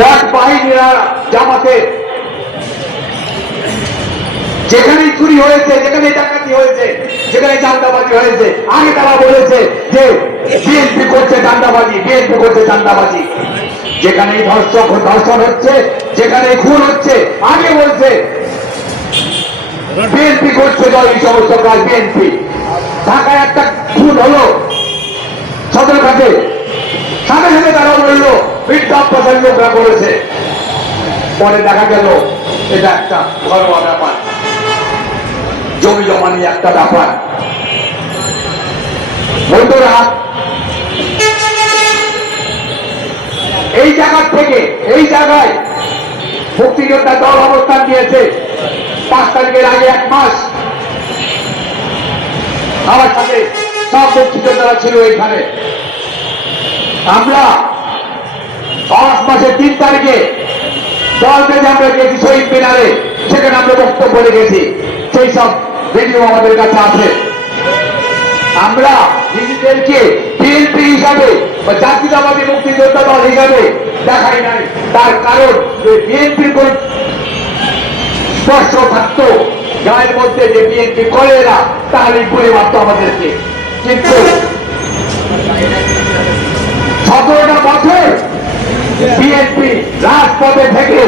Word বাহিনীরা জামাতে যেখানে চুরি হয়েছে, যেখানে ডাকাতি হয়েছে, যেখানে চাঁদাবাজি হয়েছে, আগে তারা বলেছে যে বিএনপি করছে চাঁদাবাজি, বিএনপি করছে চাঁদাবাজি। যেখানে ধর্ষণ হচ্ছে, যেখানে খুন হচ্ছে, আগে বলছে বিএনপি করছে এই সমস্ত কাজ, বিএনপি। ঢাকায় একটা খুন হলো সদরঘাটে, সাথে সাথে তারা বললো বৃদ্ধ আব্বাসের লোকরা করেছে। পরে দেখা গেল এটা একটা ঘরোয়া ব্যাপার, জমি জমা নিয়ে একটা ব্যাপার। বন্ধুরা, এই জায়গা থেকে এই জায়গায় মুক্তিযোদ্ধা দল অবস্থান নিয়েছে 5 তারিখের আগে 1 মাস। আমার সাথে সব মুক্তিযোদ্ধারা ছিল এইখানে। আমরা 5 মাসের 3 তারিখে দল থেকে আমরা গেছি শহীদ মিনারে, সেখানে আমরা বক্তব্য রেখেছি। সেই সব ভিডিও আমাদের কাছে আছে। আমরা নিজেদেরকে বিএনপি হিসাবে বা জাতীয়তাবাদী মুক্তিযোদ্ধা দল হিসাবে দেখাই নাই। তার কারণ বিএনপির কোন স্পর্শ থাকতো গায়ের মধ্যে, যে বিএনপি করে না, তাহলে গুলি মারত আমাদেরকে। কিন্তু 17টা বছর বিএনপি রাজপথে থেকে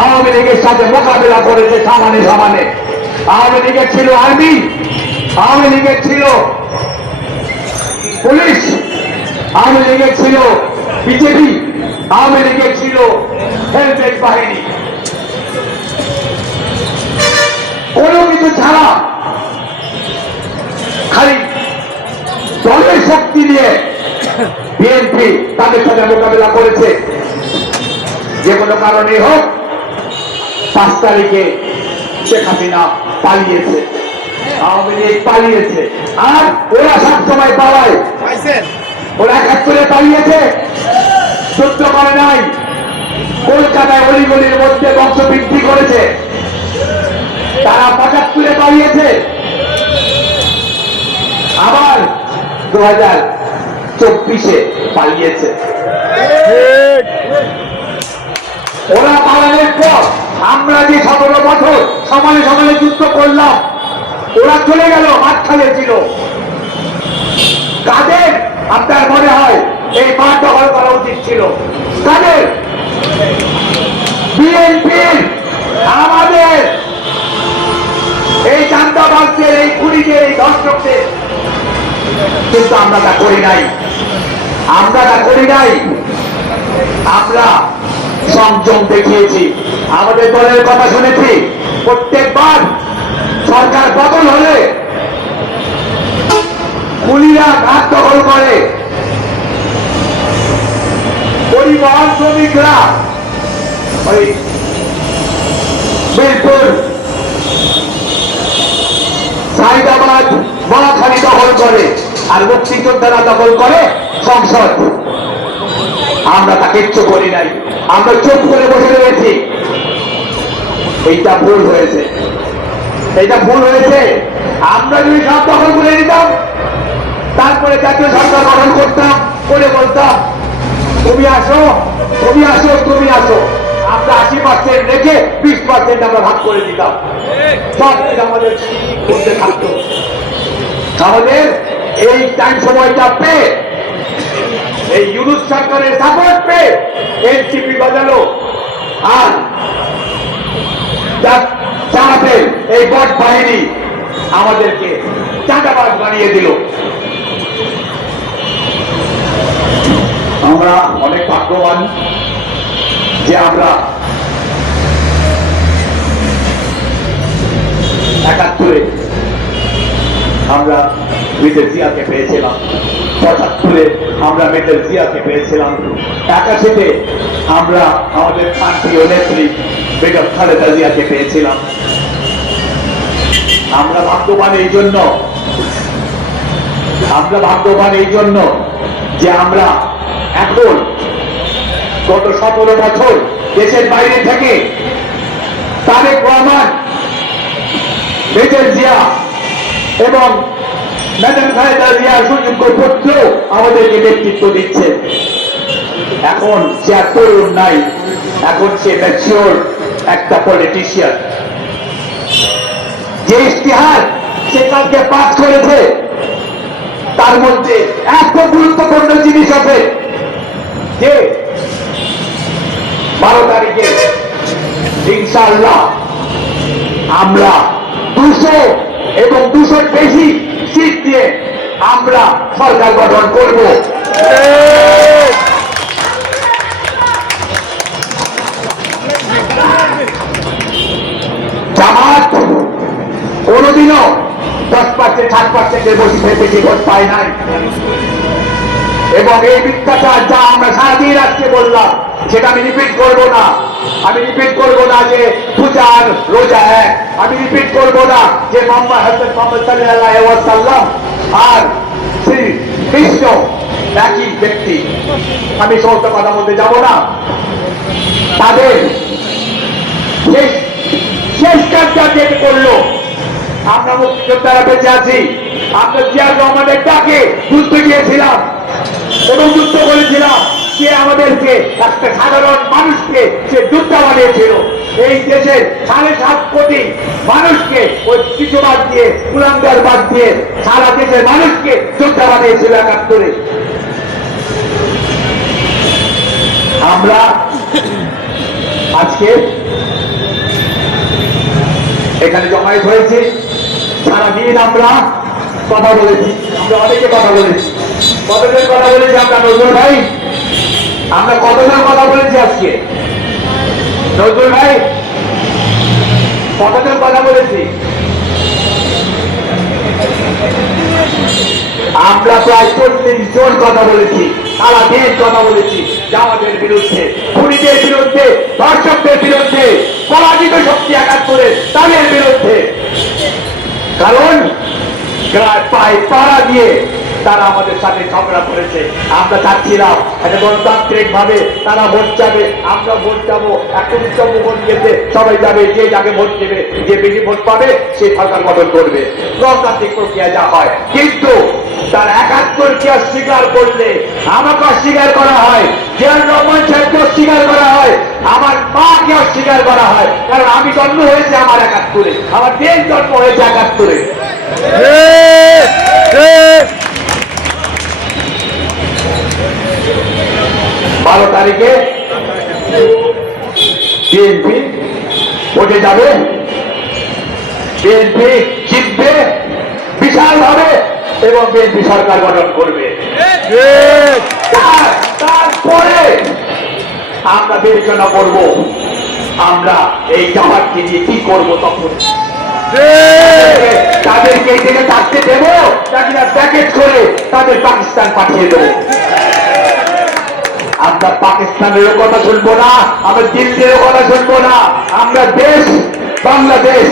আওয়ামী লীগের সাথে মোকাবিলা করেছে সমানে সমানে। আওয়ামী লীগের ছিল আর্মি, আওয়ামী লীগের ছিল পুলিশ, আওয়ামী লীগের ছিল বিজেপি, আওয়ামী লীগের ছিল হেলমেট বাহিনী। কোনো কিছু ছাড়া খালি দলের শক্তি দিয়ে বিএনপি তাদের সাথে মোকাবিলা করেছে। যে কোনো কারণে হোক 5 তারিখে শেখ হাসিনা পালিয়েছে, আওয়ামী লীগ পালিয়েছে। আর ওরা সবসময় পালায়। ওরা 71-এ পালিয়েছে, যুদ্ধ করে নাই। কলকাতায় অলিগলির মধ্যে বংশ বৃদ্ধি করেছে। তারা 75-এ পালিয়েছে, আবার 2024-এ পালিয়েছে। ওরা পালানোর পর আমরা যে 17 বছর সমানে সমানে যুদ্ধ করলাম, ওরা চলে গেল, মাঠ খালে ছিল। কাদের আপনার মনে হয় এই মাঠ দখল করা উচিত ছিল? কাদের? বিএনপির। আমাদের এই চাঁদাবাজদের, এই খুনিদের, এই দর্শকদের। কিন্তু আমরা তা করি নাই, আমরা তা করি নাই। আমরা সংযম দেখিয়েছি, আমাদের দলের কথা শুনেছি। প্রত্যেকবার সরকার বদল হলে খুনিরা ঘাট দখল করে, পরিবহন শ্রমিকরা ওই মিরপুর, সাইদাবাদ, মহাখালী দখল করে, আর মুক্তিযোদ্ধারা দখল করে সংসদ। আমরা তা কিচ্ছু করি নাই, আমরা চুপ করে বসে রয়েছি। এইটা ভুল হয়েছে, এইটা ভুল হয়েছে। আমরা যদি সব দখল করে নিতাম, তারপরে জাতীয় সরকার গঠন করতাম, করে বলতাম তুমি আসো, তুমি আসো, তুমি আসো। আমরা 80% রেখে 20% আমরা ভাগ করে দিতাম। সব আমাদের করতে থাকতো। আমাদের এই টাইম সময়টা পেয়ে, এই ইউনুস সরকারের সাপোর্ট পেয়ে এনসিপি বাজালো, আর জামাতের এই বট বাহিনী আমাদেরকে চাঁদাবাজ বানিয়ে দিল। আমরা অনেক ভাগ্যবান যে আমরা 71-এ আমরা মেজর জিয়াকে পেয়েছিলাম, 75-এ আমরা মেজর জিয়াকে পেয়েছিলাম, 81-তে আমরা আমাদের প্রান্তীয় নেত্রী বেগম খালেদা জিয়াকে পেয়েছিলাম। আমরা ভাগ্যবান এই জন্য, আমরা ভাগ্যবান এই জন্য যে আমরা এখন গত 17 বছর দেশের বাইরে থেকে তারেক রহমান, মেজর জিয়া এবং ম্যাডাম খালেদা জিয়ার সুযোগ্য পুত্র আমাদেরকে নেতৃত্ব দিচ্ছে। এখন সে আর তরুণ নাই, এখন সে ম্যাচিওর একটা পলিটিশিয়ান। যে ইশতেহার সে কালকে পাস করেছে তার মধ্যে এত গুরুত্বপূর্ণ জিনিস আছে যে 12 তারিখে ইনশাআল্লাহ আমরা 200 এবং 200 বেশি সিট দিয়ে আমরা সরকার গঠন করব। জামাত কোনদিনও 10% 7% বসে বেশি ভোট পায় নাই, এবং এই মিথ্যাচার যা আমরা সারাদিন আজকে বললাম সেটা আমি রিপিট করবো না। আমি রিপিট করবো না যে পূজা আর রোজা এক, আমি রিপিট করবো না যে মোহাম্মদ হযরত মুহাম্মদ সাল্লাল্লাহু আলাইহি ওয়াসাল্লাম আর শ্রী কৃষ্ণ একই ব্যক্তি। আমি সমস্ত কথা বলতে যাব না। তাদের শেষ কাজটা যেটা করলো, আমরা মুক্তিযোদ্ধারা বেঁচে আছি, আমরা জিয়াউর রহমানের ডাকে যুদ্ধ গিয়েছিলাম এবং যুদ্ধ করেছিলাম। সে আমাদেরকে একটা সাধারণ মানুষকে সে যোদ্ধা বানিয়েছিল। এই দেশের 7.5 কোটি মানুষকে ওই কিছু বাদ দিয়ে, কুলাঙ্গার বাদ দিয়ে সারা দেশের মানুষকে যোদ্ধা বানিয়েছিল 71-এ। আমরা আজকে এখানে জমায়েত হয়েছে, সারাদিন আমরা কথা বলেছি, আমরা অনেকে কথা বলেছি। কতজন কথা বলেছি আমরা? নজরুল ভাই, আমরা কতজন কথা বলেছি আজকে? নজরুল ভাই, কতজন কথা বলেছি? আমরা প্রায় 40 জন কথা বলেছি, সারাদিন কথা বলেছি জামাতের বিরুদ্ধে, খুনিদের বিরুদ্ধে, ধর্ষকদের বিরুদ্ধে, পরাজিত শক্তি 71-এর তাদের বিরুদ্ধে। কারণ পায়ে পাড়া দিয়ে তারা আমাদের সাথে ঝগড়া করেছে। আমরা চাচ্ছিলাম একটা গণতান্ত্রিক ভাবে তারা ভোট যাবে, আমরা ভোট যাবো, এখন ভোট গেছে, সবাই যাবে, যে যাকে ভোট দেবে, যে বেশি ভোট পাবে সে সরকার গঠন করবে, গণতান্ত্রিক প্রক্রিয়া যা হয়। কিন্তু তার 71-কে অস্বীকার করলে আমাকে অস্বীকার করা হয়, জিয়াউর রহমান সাহেবকে অস্বীকার করা হয়, আমার মাকে অস্বীকার করা হয়। কারণ আমি জন্ম হয়েছে আমার 71-এ, আমার দেশ জন্ম হয়েছে 71-এ। 12 তারিখে বিএনপি ভোটে যাবে, বিএনপি জিতবে বিশাল ভাবে এবং বিএনপি সরকার গঠন করবে। তারপরে আমরা বিবেচনা করব আমরা এই জামাতকে দিয়ে কি করবো। তখন তাদেরকে এই দিকে থাকতে দেবো নাকি না প্যাকেজ করে তাদের পাকিস্তান পাঠিয়ে দেবো। আমরা পাকিস্তানেরও কথা শুনবো না, আমরা দিল্লিরও কথা শুনবো না। আমরা দেশ বাংলাদেশ